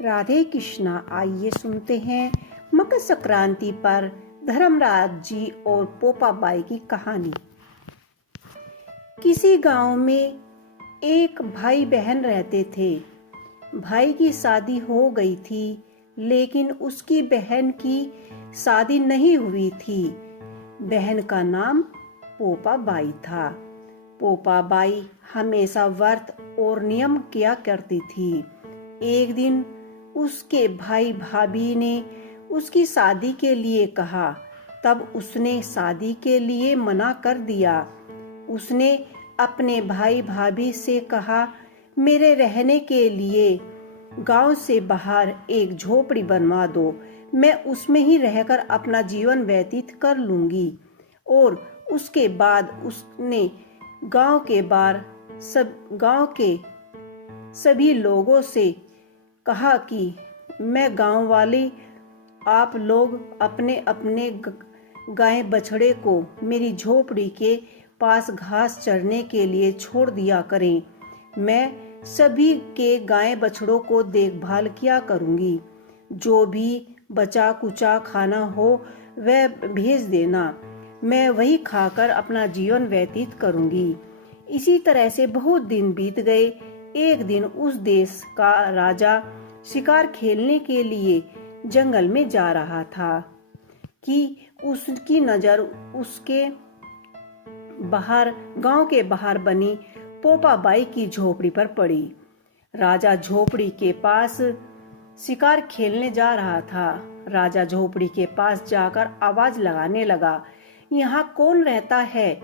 राधे कृष्णा। आइए सुनते हैं मकर संक्रांति पर धर्मराज जी और पोपाबाई की कहानी। किसी गांव में एक भाई बहन रहते थे। भाई की शादी हो गई थी, लेकिन उसकी बहन की शादी नहीं हुई थी। बहन का नाम पोपाबाई था। पोपाबाई हमेशा व्रत और नियम किया करती थी। एक दिन उसके भाई भाभी ने उसकी शादी के लिए कहा, तब उसने शादी के लिए मना कर दिया। उसने अपने भाई भाभी से कहा, मेरे रहने के लिए गांव से बाहर एक झोपड़ी बनवा दो, मैं उसमें ही रहकर अपना जीवन व्यतीत कर लूंगी। और उसके बाद उसने गांव के सभी लोगों से कहा कि मैं गांव वाली आप लोग अपने अपने गाय बछड़े को मेरी झोपड़ी के पास घास चरने के लिए छोड़ दिया करें। मैं सभी के गाय बछड़ों को देखभाल किया करूंगी। जो भी बचा कुचा खाना हो वह भेज देना, मैं वही खाकर अपना जीवन व्यतीत करूंगी। इसी तरह से बहुत दिन बीत गए। एक दिन उस देश का राजा शिकार खेलने के लिए जंगल में जा रहा था कि उसकी नजर उसके गांव के बाहर बनी पोपाबाई की झोपड़ी पर पड़ी। राजा झोपड़ी के पास शिकार खेलने जा रहा था। राजा झोपड़ी के पास जाकर आवाज लगाने लगा, यहाँ कौन रहता है?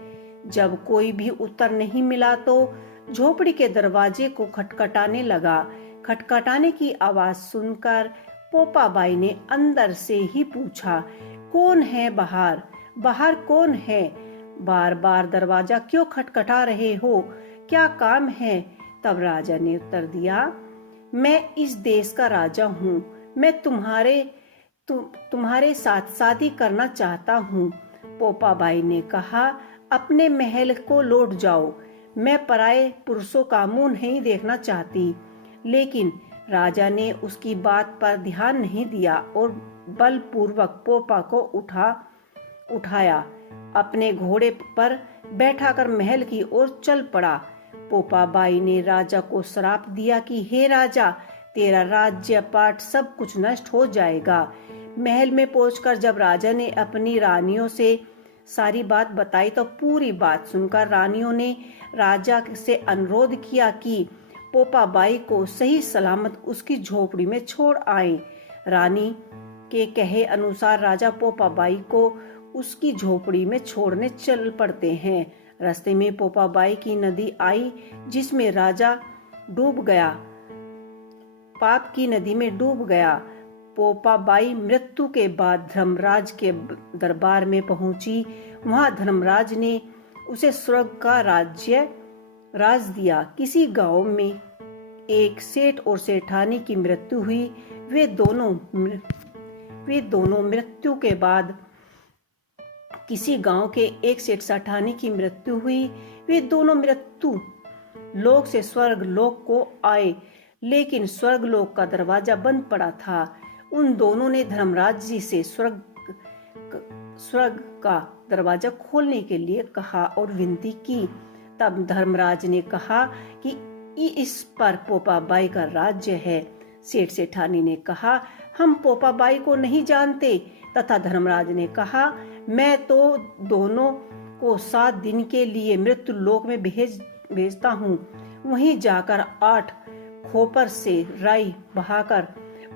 जब कोई भी उत्तर नहीं मिला तो झोपड़ी के दरवाजे को खटखटाने लगा। खटखटाने की आवाज सुनकर पोपाबाई ने अंदर से ही पूछा, कौन है बाहर? बाहर कौन है? बार बार दरवाजा क्यों खटखटा रहे हो? क्या काम है? तब राजा ने उत्तर दिया, मैं इस देश का राजा हूँ। मैं तुम्हारे साथ शादी करना चाहता हूँ। पोपाबाई ने कहा, अपने महल को लौट जाओ, मैं पराये पुरुषों का मुंह नहीं देखना चाहती। लेकिन राजा ने उसकी बात पर ध्यान नहीं दिया और बलपूर्वक पोपा को उठाया, अपने घोड़े पर बैठाकर महल की ओर चल पड़ा। पोपाबाई ने राजा को श्राप दिया कि हे राजा, तेरा राज्य पाट सब कुछ नष्ट हो जाएगा। महल में पहुंचकर जब राजा ने अपनी रानियों से सारी बात बताई तो पूरी बात सुनकर रानियों ने राजा से अनुरोध किया कि पोपाबाई को सही सलामत उसकी झोपड़ी में छोड़ आए। रानी के कहे अनुसार राजा पोपाबाई को उसकी झोपड़ी में छोड़ने चल पड़ते हैं। रास्ते में पोपाबाई की नदी आई, जिसमें राजा डूब गया, पाप की नदी में डूब गया। पोपाबाई मृत्यु के बाद धर्मराज के दरबार में पहुंची। वहां धर्मराज ने उसे स्वर्ग का राज दिया। किसी गांव में एक सेठ और सेठानी की मृत्यु हुई। वे दोनों मृत्यु के बाद किसी गांव के एक सेठ सेठानी की मृत्यु हुई। वे दोनों मृत्यु लोक से स्वर्ग लोक को आए, लेकिन स्वर्ग लोक का दरवाजा बंद पड़ा था। उन दोनों ने धर्मराज जी से स्वर्ग का दरवाजा खोलने के लिए कहा और विनती की। तब धर्मराज ने कहा कि इस पर पोपाबाई का राज्य है। सेठ सेठानी ने कहा, हम पोपाबाई को नहीं जानते। तथा धर्मराज ने कहा, मैं तो दोनों को 7 दिन के लिए मृत्यु लोक में भेजता हूँ। वहीं जाकर 8 खोपर से राई बहाकर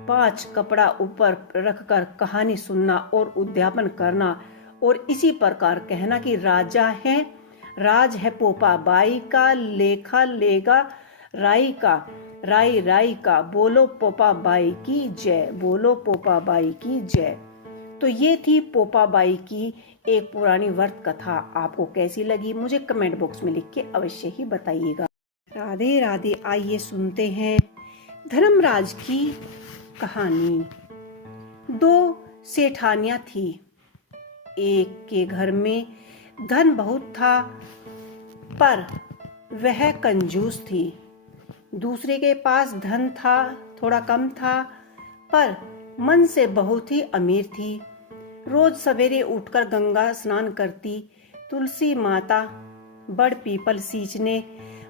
5 कपड़ा ऊपर रखकर कहानी सुनना और उद्यापन करना और इसी प्रकार कहना कि राज है पोपाबाई का, लेखा लेगा राई का, राई का। बोलो पोपाबाई की जय, बोलो पोपाबाई की जय। तो ये थी पोपाबाई की एक पुरानी व्रत कथा। आपको कैसी लगी मुझे कमेंट बॉक्स में लिख के अवश्य ही बताइएगा। राधे राधे। आइए सुनते हैं धर्मराज की कहानी। 2 सेठानियां थी। एक के घर में धन बहुत था, पर वह कंजूस थी। दूसरे के पास धन था थोड़ा कम था, पर मन से बहुत ही अमीर थी। रोज सवेरे उठकर गंगा स्नान करती, तुलसी माता, बड़ पीपल सींचने,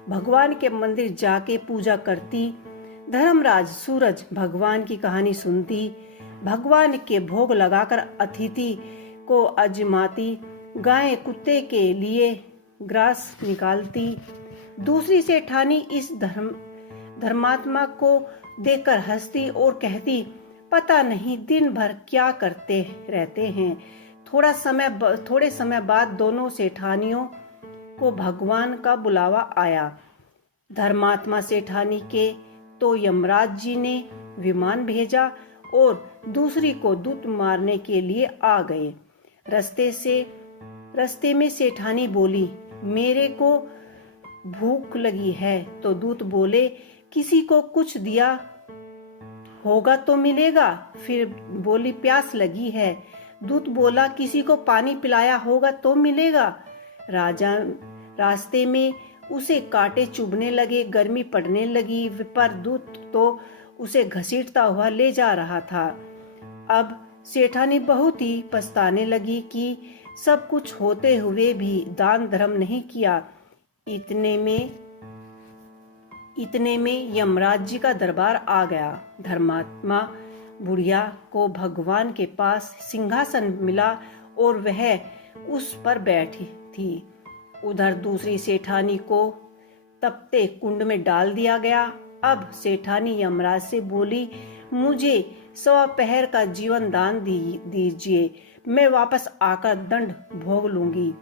भगवान के मंदिर जाके पूजा करती। धर्मराज सूरज भगवान की कहानी सुनती, भगवान के भोग लगाकर अतिथि को आजमाती, गाय कुत्ते के लिए ग्रास निकालती। दूसरी सेठानी इस धर्मात्मा को देखकर हंसती और कहती, पता नहीं दिन भर क्या करते रहते हैं। थोड़े समय बाद दोनों सेठानियों को भगवान का बुलावा आया। धर्मात्मा सेठानी के तो यमराज जी ने विमान भेजा और दूसरी को दूत मारने के लिए आ गए। रास्ते में सेठानी बोली, मेरे को भूख लगी है। तो दूत बोले, किसी को कुछ दिया होगा तो मिलेगा। फिर बोली, प्यास लगी है। दूत बोला, किसी को पानी पिलाया होगा तो मिलेगा। रास्ते में उसे कांटे चुभने लगे, गर्मी पड़ने लगी, पर दूत तो उसे घसीटता हुआ ले जा रहा था। अब सेठानी बहुत ही पछताने लगी कि सब कुछ होते हुए भी दान धर्म नहीं किया। इतने में यमराज जी का दरबार आ गया। धर्मात्मा बुढ़िया को भगवान के पास सिंहासन मिला और वह उस पर बैठी थी। उधर दूसरी सेठानी को तपते कुंड में डाल दिया गया। अब सेठानी यमराज से बोली, मुझे 1.25 पहर का जीवन दान दीजिए, मैं वापस आकर दंड भोग लूंगी।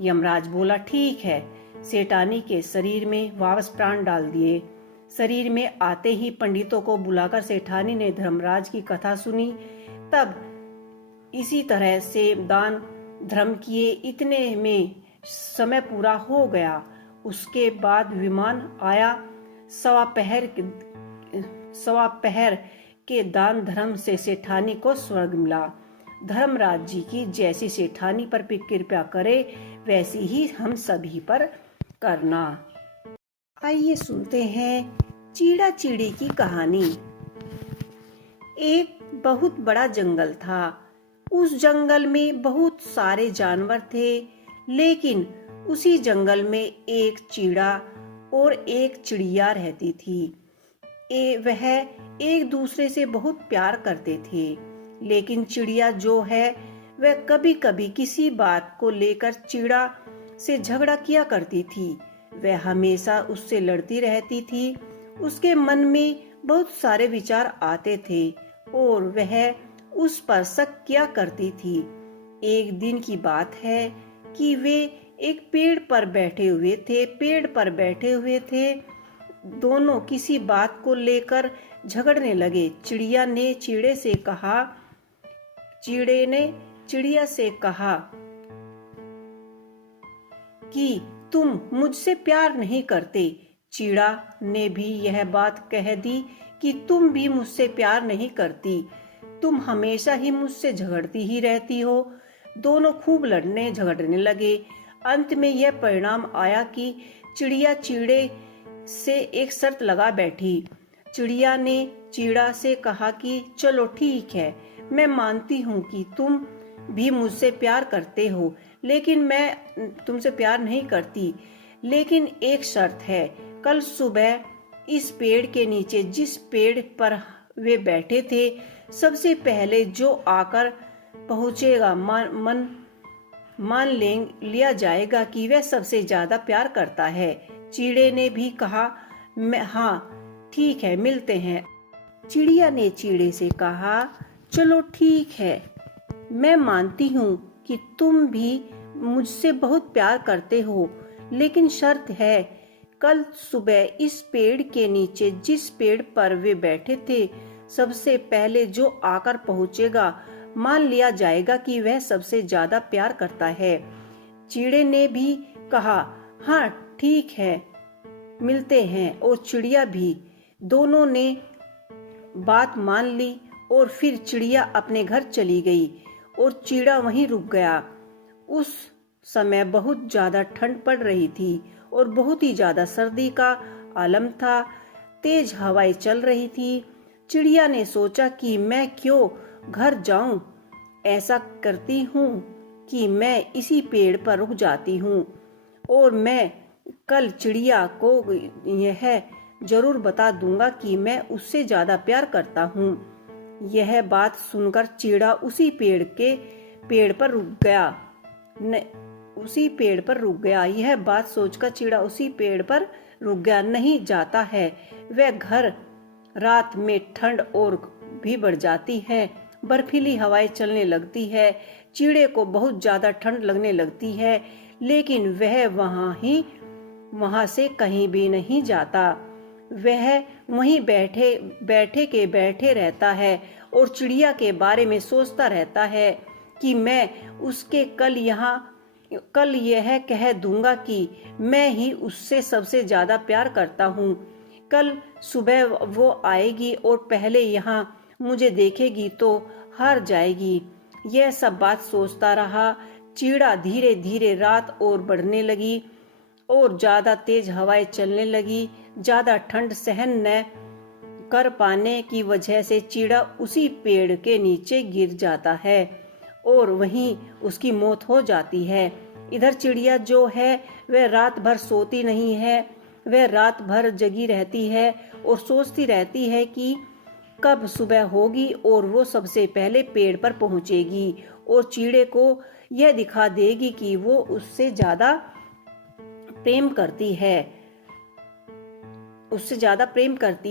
यमराज बोला, ठीक है। सेठानी के शरीर में वापस प्राण डाल दिए। शरीर में आते ही पंडितों को बुलाकर सेठानी ने धर्मराज की कथा सुनी। तब इसी तरह से दान धर्म किए। इतने में समय पूरा हो गया। उसके बाद विमान आया। 1.25 पहर के दान धर्म से सेठानी को स्वर्ग मिला। धर्मराज जी की जैसी सेठानी पर कृपा करे, वैसी ही हम सभी पर करना। आइए सुनते हैं चीड़ा चीड़ी की कहानी। एक बहुत बड़ा जंगल था। उस जंगल में बहुत सारे जानवर थे, लेकिन उसी जंगल में एक चीड़ा और एक चिड़िया रहती थी। वह एक दूसरे से बहुत प्यार करते थे, लेकिन चिड़िया जो है वह कभी कभी किसी बात को लेकर चिड़ा से झगड़ा किया करती थी। वह हमेशा उससे लड़ती रहती थी। उसके मन में बहुत सारे विचार आते थे और वह उस पर शक किया करती थी। एक दिन की बात है कि वे एक पेड़ पर बैठे हुए थे। दोनों किसी बात को लेकर झगड़ने लगे। चिड़िया ने चिड़िया से कहा कि तुम मुझसे प्यार नहीं करते। चिड़ा ने भी यह बात कह दी कि तुम भी मुझसे प्यार नहीं करती, तुम हमेशा ही मुझसे झगड़ती ही रहती हो। दोनों खूब लड़ने झगड़ने लगे। अंत में यह परिणाम आया कि चिड़िया चिड़े से एक शर्त लगा बैठी। चिड़िया ने चिड़ा से कहा कि चलो ठीक है, मैं मानती हूँ कि तुम भी मुझसे प्यार करते हो, लेकिन मैं तुमसे प्यार नहीं करती। लेकिन एक शर्त है, कल सुबह इस पेड़ के नीचे जिस पेड़ पर वे बैठे थे, सबसे पहले जो आकर पहुंचेगा मान लिया जाएगा कि वह सबसे ज्यादा प्यार करता है। चिड़े ने भी कहा, हाँ ठीक है, मिलते हैं। चिड़िया ने चिड़े से कहा, चलो ठीक है, मैं मानती हूँ कि तुम भी मुझसे बहुत प्यार करते हो, लेकिन शर्त है, कल सुबह इस पेड़ के नीचे जिस पेड़ पर वे बैठे थे, सबसे पहले जो आकर पहुंचेगा मान लिया जाएगा कि वह सबसे ज्यादा प्यार करता है। चिड़े ने भी कहा, हाँ ठीक है, मिलते हैं। और चिड़िया भी। दोनों ने बात मान ली और फिर चिड़िया अपने घर चली गई और चिड़ा वहीं रुक गया। उस समय बहुत ज्यादा ठंड पड़ रही थी और बहुत ही ज्यादा सर्दी का आलम था। तेज हवाएं चल रही थी। चिड़िया ने सोचा कि मैं क्यों घर जाऊं, ऐसा करती हूँ कि मैं इसी पेड़ पर रुक जाती हूँ और मैं कल चिड़िया को यह जरूर बता दूंगा कि मैं उससे ज्यादा प्यार करता हूँ। यह बात सुनकर चिड़ा उसी पेड़ पर रुक गया। उसी पेड़ पर रुक गया। यह बात सोचकर चिड़ा उसी पेड़ पर रुक गया। नहीं जाता है वह घर। रात में ठंड और भी बढ़ जाती है। बर्फीली हवाएं चलने लगती है। चिड़े को बहुत ज्यादा ठंड लगने लगती है, लेकिन वह वहां से कहीं भी नहीं जाता। वह वहीं बैठे रहता है और चिड़िया के बारे में सोचता रहता है कि मैं उसके कल यह कह दूंगा कि मैं ही उससे सबसे ज्यादा प्यार करता हूँ। कल सुबह वो आएगी और पहले यहाँ मुझे देखेगी तो हार जाएगी। यह सब बात सोचता रहा। चिड़ा धीरे धीरे रात और बढ़ने लगी और ज्यादा तेज हवाएं चलने लगी। ज्यादा ठंड सहन न कर पाने की वजह से चिड़ा उसी पेड़ के नीचे गिर जाता है और वहीं उसकी मौत हो जाती है। इधर चिड़िया जो है वह रात भर सोती नहीं है। वह रात भर जगी रहती है और सोचती रहती है कि कब सुबह होगी और वो सबसे पहले पेड़ पर पहुंचेगी और चिड़े को यह दिखा देगी कि वो उससे ज्यादा प्रेम करती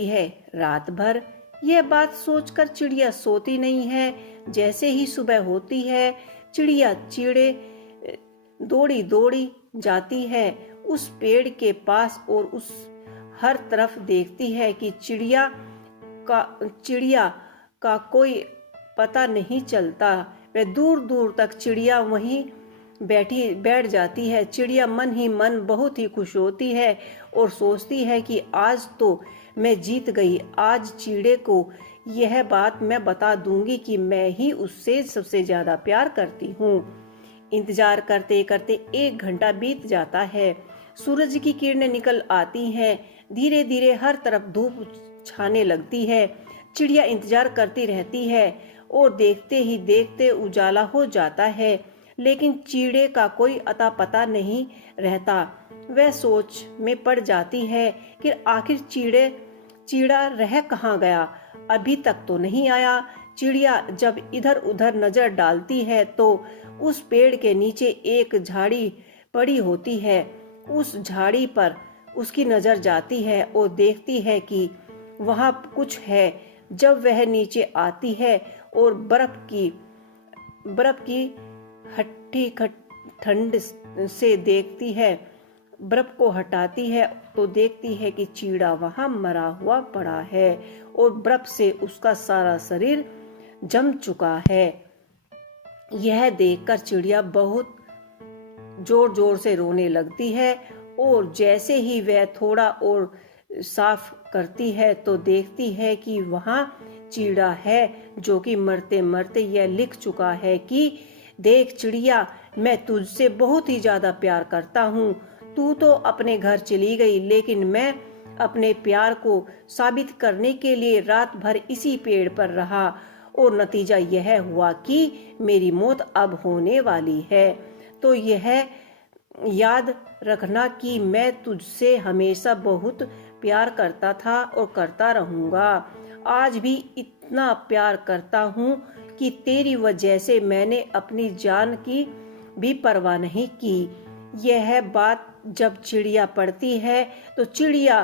है। रात भर यह बात सोचकर चिड़िया सोती नहीं है। जैसे ही सुबह होती है, चिड़े दौड़ी दौड़ी जाती है उस पेड़ के पास और उस हर तरफ देखती है कि चिड़िया का कोई पता नहीं चलता। वह दूर दूर तक चिड़िया वहीं बैठ जाती है। चिड़िया मन ही मन बहुत ही खुश होती है और सोचती है कि आज तो मैं जीत गई। आज चिड़े को यह बात मैं बता दूंगी कि मैं ही उससे सबसे ज्यादा प्यार करती हूँ। इंतजार करते करते 1 घंटा बीत जाता है। सूरज की किरणें निकल आती हैं। धीरे धीरे हर तरफ धूप छाने लगती है। चिड़िया इंतजार करती रहती है और देखते ही देखते उजाला हो जाता है, लेकिन चिड़े का कोई अता पता नहीं रहता। वह सोच में पड़ जाती है कि आखिर चिड़ा रह कहाँ गया, अभी तक तो नहीं आया। चिड़िया जब इधर उधर नजर डालती है तो उस पेड़ के नीचे एक झाड़ी पड़ी होती है। उस झाड़ी पर उसकी नजर जाती है और देखती है कि वहां कुछ है। जब वह नीचे आती है और बर्फ की हट्टी ठंड से देखती है, बर्फ को हटाती है तो देखती है कि चिड़ा वहां मरा हुआ पड़ा है और बर्फ से उसका सारा शरीर जम चुका है। यह देखकर चिड़िया बहुत जोर जोर से रोने लगती है और जैसे ही वह थोड़ा और साफ करती है तो देखती है कि वहां चिड़ा है जो कि मरते मरते यह लिख चुका है कि देख चिड़िया, मैं तुझसे बहुत ही ज्यादा प्यार करता हूँ। तू तो अपने घर चली गई, लेकिन मैं अपने प्यार को साबित करने के लिए रात भर इसी पेड़ पर रहा और नतीजा यह हुआ कि मेरी मौत अब होने वाली है। तो यह याद रखना कि मैं तुझसे हमेशा बहुत प्यार करता था और करता रहूंगा। आज भी इतना प्यार करता हूँ कि तेरी वजह से मैंने अपनी जान की भी परवाह नहीं की। यह बात जब चिड़िया पढ़ती है तो चिड़िया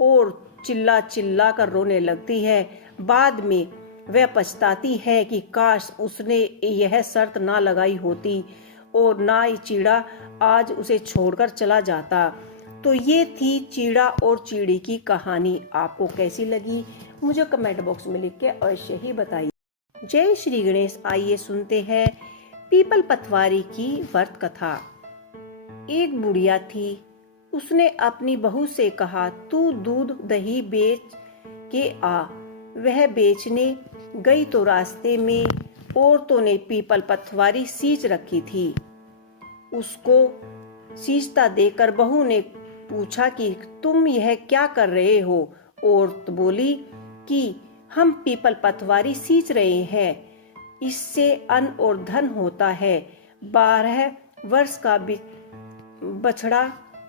और चिल्ला चिल्ला कर रोने लगती है। बाद में वह पछताती है कि काश उसने यह शर्त ना लगाई होती और ना ही चिड़ा आज उसे छोड़कर चला जाता। तो ये थी चिड़ा और चिड़ी की कहानी। आपको कैसी लगी मुझे कमेंट बॉक्स में लिख के अवश्य ही बताइए। जय श्री गणेश। आइए सुनते हैं पीपल पतवारी की व्रत कथा। एक बुढ़िया थी। उसने अपनी बहू से कहा, तू दूध दही बेच के आ। वह बेचने गई तो रास्ते में औरतों ने पीपल पतवारी सींच रखी थी। उसको सींचता देखकर बहू ने पूछा कि तुम यह क्या कर रहे हो। औरत बोली कि हम पीपल पतवारी सींच रहे हैं, इससे अन्न और धन होता है। 12 वर्ष का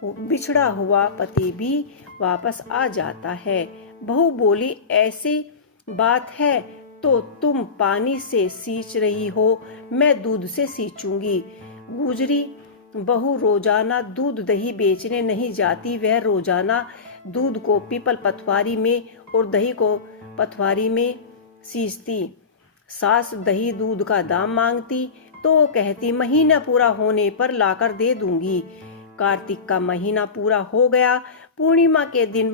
बिछड़ा हुआ पति भी वापस आ जाता है। बहू बोली, ऐसी बात है तो तुम पानी से सींच रही हो, मैं दूध से सींचूंगी। गुजरी बहू रोजाना दूध दही बेचने नहीं जाती, वह रोजाना दूध को पीपल पतवारी में और दही को पतवारी में सींचती। सास दही दूध का दाम मांगती तो कहती, महीना पूरा होने पर लाकर दे दूंगी। कार्तिक का महीना पूरा हो गया। पूर्णिमा के दिन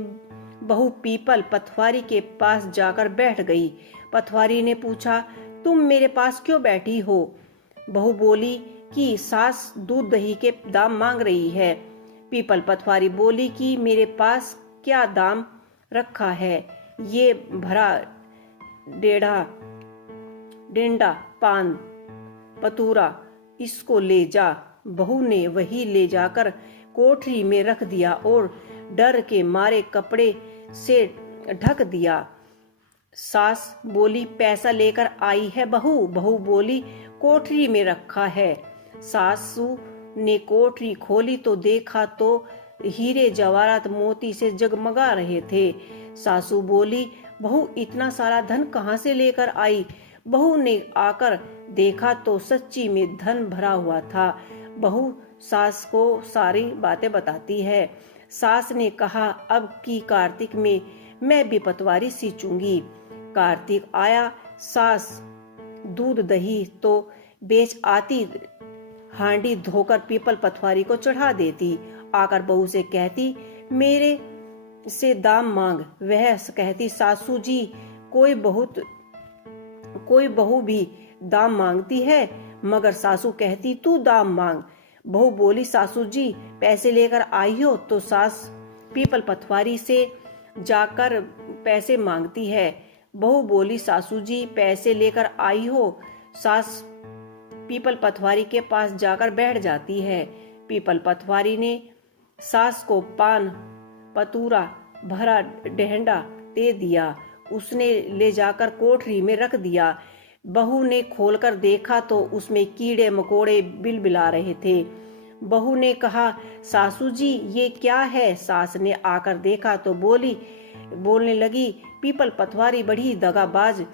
बहू पीपल पतवारी के पास जाकर बैठ गई। पतवारी ने पूछा, तुम मेरे पास क्यों बैठी हो? बहू बोली कि सास दूध दही के दाम मांग रही है। पीपल पतवारी बोली कि मेरे पास क्या दाम रखा है, ये भरा डेंडा पान पतूरा, इसको ले जा। बहू ने वही ले जाकर कोठरी में रख दिया और डर के मारे कपड़े से ढक दिया। सास बोली, पैसा लेकर आई है बहू? बहू बोली, कोठरी में रखा है। सासू ने कोठरी खोली तो देखा तो हीरे जवाहरात मोती से जगमगा रहे थे। सासू बोली, बहू इतना सारा धन कहाँ से लेकर आई? बहू ने आकर देखा तो सच्ची में धन भरा हुआ था। बहू सास को सारी बातें बताती है। सास ने कहा, अब की कार्तिक में मैं भी पतवारी सींचूंगी। कार्तिक आया, सास दूध दही तो बेच आती, हांडी धोकर पीपल पतवारी को चढ़ा देती। आकर बहू से कहती, मेरे से दाम मांग। वह कहती, सासू जी कोई बहू भी दाम मांगती है, मगर सासू कहती, तू दाम मांग। बहू बोली, सासू जी पैसे लेकर आई हो तो सास पीपल पतवारी से जाकर पैसे मांगती है। बहू बोली, सासू जी पैसे लेकर आई हो, सास पीपल पतवारी के पास जाकर बैठ जाती है। पीपल पतवारी ने सास को पान पतूरा भरा डेंडा दे दिया। उसने ले जाकर कोठरी में रख दिया। बहू ने खोलकर देखा तो उसमें कीड़े मकोड़े बिलबिला रहे थे। बहू ने कहा, सासू जी ये क्या है? सास ने आकर देखा तो बोलने लगी, पीपल पतवारी बड़ी दगाबाज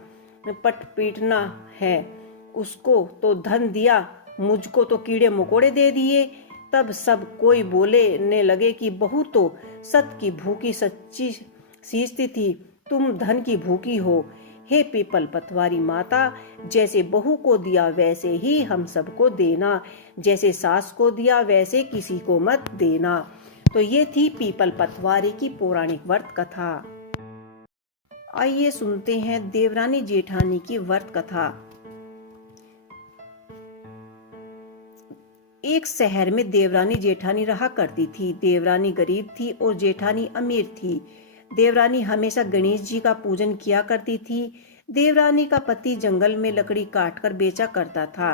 पटपीटना है, उसको तो धन दिया, मुझको तो कीड़े मकोड़े दे दिए। तब सब कोई बोलने लगे कि बहू तो सत की भूखी सच्ची सींचती थी, तुम धन की भूखी हो। हे पीपल पतवारी माता, जैसे बहू को दिया वैसे ही हम सबको देना, जैसे सास को दिया वैसे किसी को मत देना। तो ये थी पीपल पतवारी की पौराणिक व्रत कथा। आइए सुनते हैं देवरानी जेठानी की व्रत कथा। एक शहर में देवरानी जेठानी रहा करती थी। देवरानी गरीब थी और जेठानी अमीर थी। देवरानी हमेशा गणेश जी का पूजन किया करती थी। देवरानी का पति जंगल में लकड़ी काटकर बेचा करता था।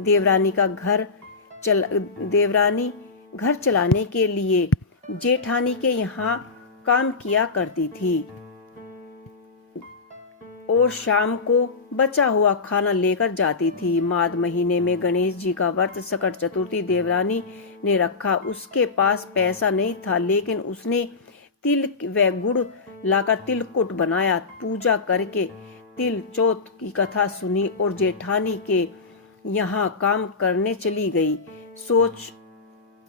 देवरानी घर चलाने के लिए जेठानी के यहाँ काम किया करती थी और शाम को बचा हुआ खाना लेकर जाती थी। माघ महीने में गणेश जी का व्रत सकट चतुर्थी देवरानी ने रखा। उसके पास पैसा नहीं था, लेकिन उसने तिल व गुड़ लाकर तिलकुट बनाया। पूजा करके तिल चौथ की कथा सुनी और जेठानी के यहाँ काम करने चली गई।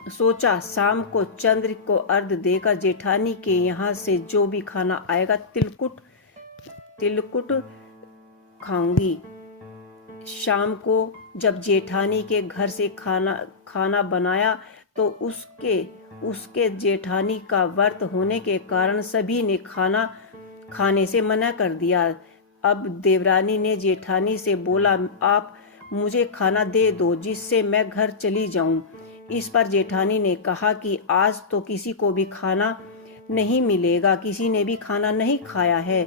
सोचा शाम को चंद्र को अर्घ देकर जेठानी के यहाँ से जो भी खाना आएगा तिलकुट खाऊंगी। शाम को जब जेठानी के घर से खाना बनाया तो उसके जेठानी का व्रत होने के कारण सभी ने खाना खाने से मना कर दिया। अब देवरानी ने जेठानी से बोला, आप मुझे खाना दे दो जिससे मैं घर चली जाऊं। इस पर जेठानी ने कहा कि आज तो किसी को भी खाना नहीं मिलेगा, किसी ने भी खाना नहीं खाया है,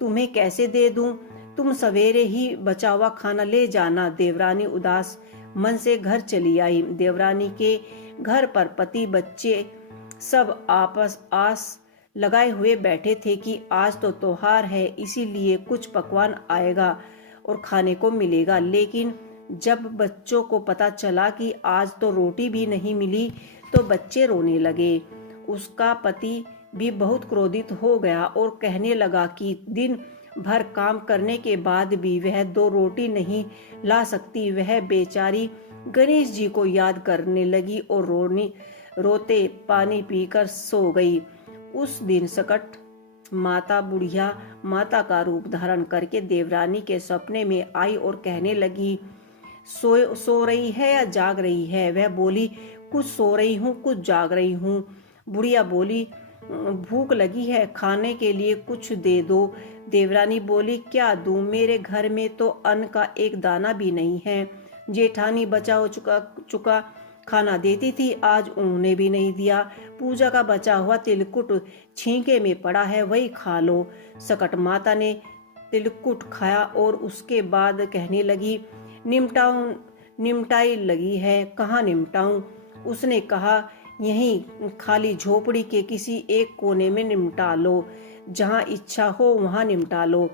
तुम्हें कैसे दे दूं? तुम सवेरे ही बचा हुआ खाना ले जाना। देवरानी उदास मन से घर चली आई। देवरानी के घर पर पति बच्चे सब आस लगाए हुए बैठे थे कि आज तो त्योहार है, इसीलिए कुछ पकवान आएगा और खाने को मिलेगा। लेकिन जब बच्चों को पता चला कि आज तो रोटी भी नहीं मिली तो बच्चे रोने लगे। उसका पति भी बहुत क्रोधित हो गया और कहने लगा कि दिन भर काम करने के बाद भी वह 2 रोटी नहीं ला सकती। वह बेचारी गणेश जी को याद करने लगी और रोते पानी पीकर सो गई। उस दिन सकट माता बुढ़िया माता का रूप धारण करके देवरानी के सपने में आई और कहने लगी, सो रही है या जाग रही है? वह बोली, कुछ सो रही हूँ, कुछ जाग रही हूँ। बुढ़िया बोली, भूख लगी है, खाने के लिए कुछ दे दो। देवरानी बोली, क्या दूं? मेरे घर में तो अन्न का एक दाना भी नहीं है। जेठानी बचा हो चुका खाना देती थी, आज उन्होंने भी नहीं दिया। पूजा का बचा हुआ तिलकुट छींके में पड़ा है, वही खा लो। सकट माता ने तिलकुट खाया और उसके बाद कहने लगी, निमटाई लगी है, कहाँ निमटाऊं? उसने कहा, यहीं खाली झोपड़ी के किसी एक कोने में निमटा लो, जहां इच्छा हो वहां निमटा लो।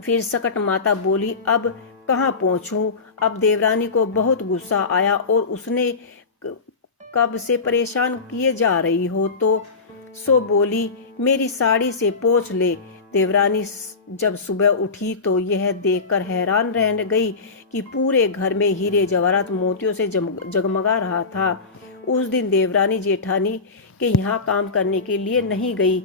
फिर सकट माता बोली, अब कहाँ पहुंचूं? अब देवरानी को बहुत गुस्सा आया और उसने कब से परेशान किए जा रही हो तो सो बोली, मेरी साड़ी से पोंछ ले। देवरानी जब सुबह उठी तो यह देखकर हैरान रह गई कि पूरे घर में हीरे जवाहरात मोतियों से जगमगा रहा था। उस दिन देवरानी जेठानी के यहाँ काम करने के लिए नहीं गई।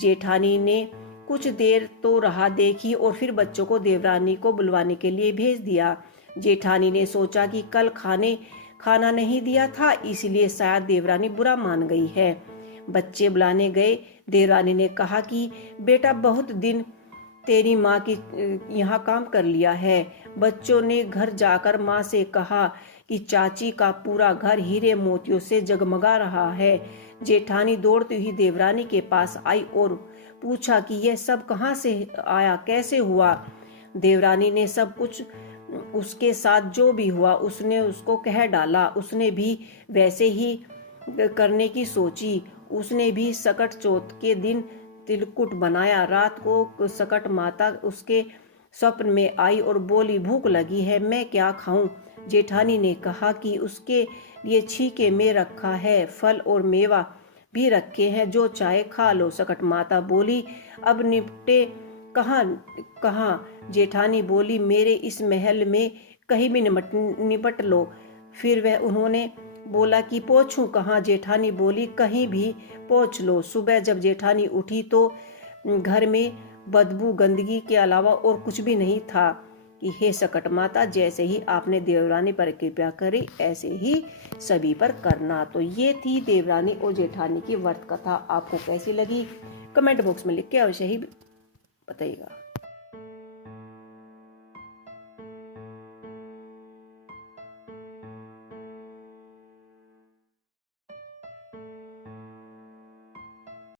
जेठानी ने कुछ देर तो राह देखी और फिर बच्चों को देवरानी को बुलवाने के लिए भेज दिया। जेठानी ने सोचा कि कल खाना नहीं दिया था, इसलिए शायद देवरानी बुरा मान गई है। बच्चे बुलाने गए। देवरानी ने कहा कि बेटा, बहुत दिन तेरी माँ की यहाँ काम कर लिया है। बच्चों ने घर जाकर माँ से कहा कि चाची का पूरा घर हीरे मोतियों से जगमगा रहा है। जेठानी दौड़ती हुई देवरानी के पास आई और पूछा कि यह सब कहाँ से आया, कैसे हुआ? देवरानी ने सब कुछ उसके साथ जो भी हुआ उसने उसको कह डाला। उसने भी वैसे ही करने की सोची। उसने भी सकट चौथ के दिन तिलकुट बनाया। रात को सकट माता उसके स्वप्न में आई और बोली, भूख लगी है, मैं क्या खाऊं? जेठानी ने कहा कि उसके लिए छीके में रखा है, फल और मेवा भी रखे हैं, जो चाहे खा लो। सकट माता बोली, अब निपटे कहाँ? जेठानी बोली, मेरे इस महल में कहीं भी निपट लो। फिर उन्होंने बोला कि पोंछूं कहाँ? जेठानी बोली, कहीं भी पोंछ लो। सुबह जब जेठानी उठी तो घर में बदबू गंदगी के अलावा और कुछ भी नहीं था। कि हे सकट माता, जैसे ही आपने देवरानी पर कृपा करी ऐसे ही सभी पर करना। तो ये थी देवरानी और जेठानी की व्रत कथा। आपको कैसी लगी कमेंट बॉक्स में लिख के अवश्य ही बताइएगा।